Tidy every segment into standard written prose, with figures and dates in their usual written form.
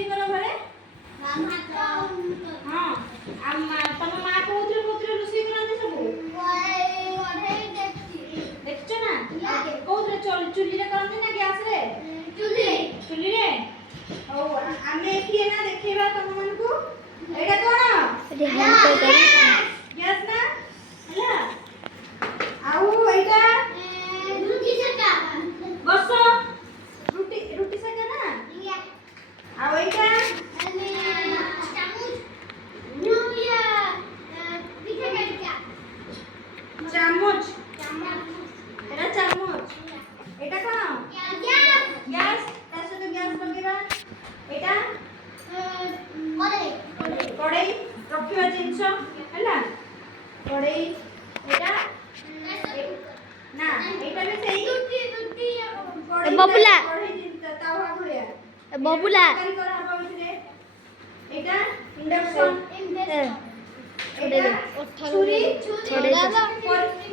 रोसई करो घरे हां तम मां कोथरे कोथरे रोसई करन सब देखछ ना कोथरे चुल्ली रे करन ना गैस रे चुल्ली रे ओ आमे एठी ना देखैबा तम मन को एटा कोन गैस ना हला आउ एटा रुटी सका बस रुटी सका ना आउ एटा चामच एटा चामच एटा कोन गैस तासे तो गैस लगेबा एटा कड़ाई रखिबा जिंस हला कड़ाई एटा ना एटा भी सही बबुला कड़ाई जिंस तावा भलिया बबुला तरकारी करा हबा वितरे एटा इंडक्शन एटा छुरी छोड़े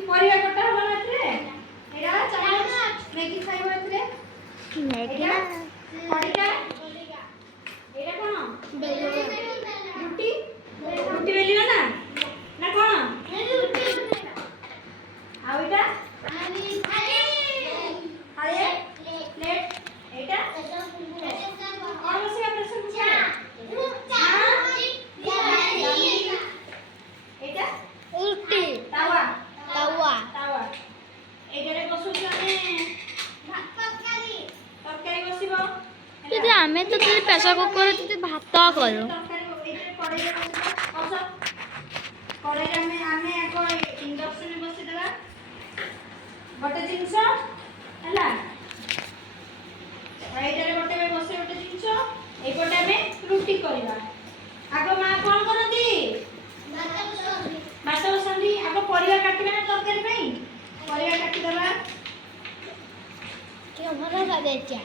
परिया कटा हबा नथरे एटा चामच मैगी खाइबा वितरे मैगी एटा कड़ीटा एटा कोन रुटी रुटी बेलिना ना ना कोन आउ एटा थाली प्लेट एटा और बसिया प्रेशर एटा उल्टी तावा तवा तावा एटारे बसु जाने तरकारी बसिबो যদি আমি তো তুই প্রেসার কুকরে তুই ভাত করো तरकारी एटारे कड़ाई बस कड़ाई आमे आको इंडक्शन में बसि देबा गोटे जिंस हला एटारे गोटे में बसे गोटे जिंस ए गोटे में रुटी करबा आगो मां कोन करंती भात बसंती आगो परिवा काटिबा ना तरकारी पई परिवा काटि देबा কি আমরা সাজাইছা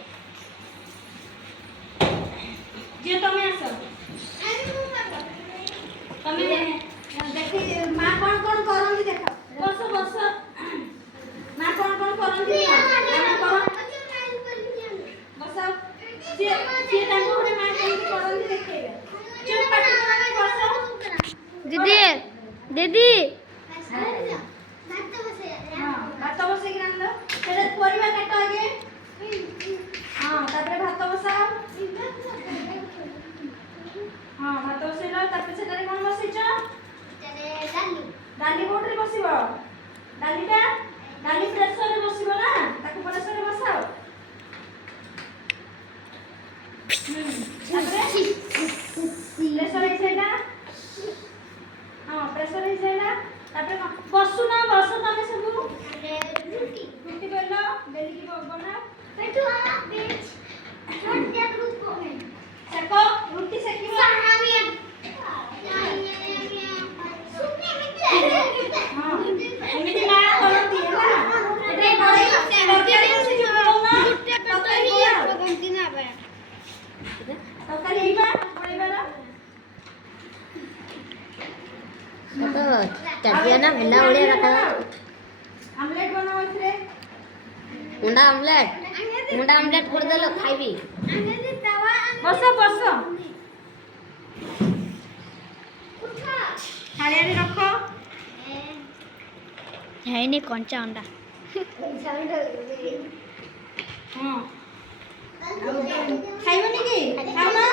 जे तमे आसो तमे देखि मां कोन करंती देखो बस बस मां कोन करंती ना करो बस जे ताको रे मां केमती करंती देखैबे चुप पाटी करने बस दीदी दीदी हां भात बसे ग्रांड सेटा परिवा काट आगे हां तापरे भात बसाओ हां भात बसेला तापरे सेटारे कोन बसैछ डाली कोठरे बसिबो डाली प्रेशर रे बसिबो ना ताको प्रेशर रे बसाओ तापरे प्रेशर रे सेटा हां प्रेशर रे सेटा तापरे बसु ना बस तमे सब रुटी बेलो बेली की बना सेको रुटी सेकिबो हां एमिति ना करंती है ना एटा कड़ाई तरकारी से जोड़ो ना तरकारी एइबा पड़ेबारा तो चटिया ना भला उड़े रखा आमलेट बनाओ इथरे मुंडा आमलेट कर देलो खाइबी बस बस थालिया रे रखो है नहीं कंचा अंडा हां खाइबनी की खाओ ना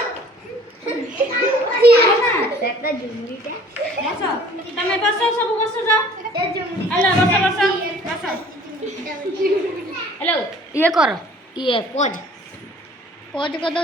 देखता जुमरीटा बस तमे बस सब बस जा हेलो बस हेलो ये कर ये पोज पोज कर दो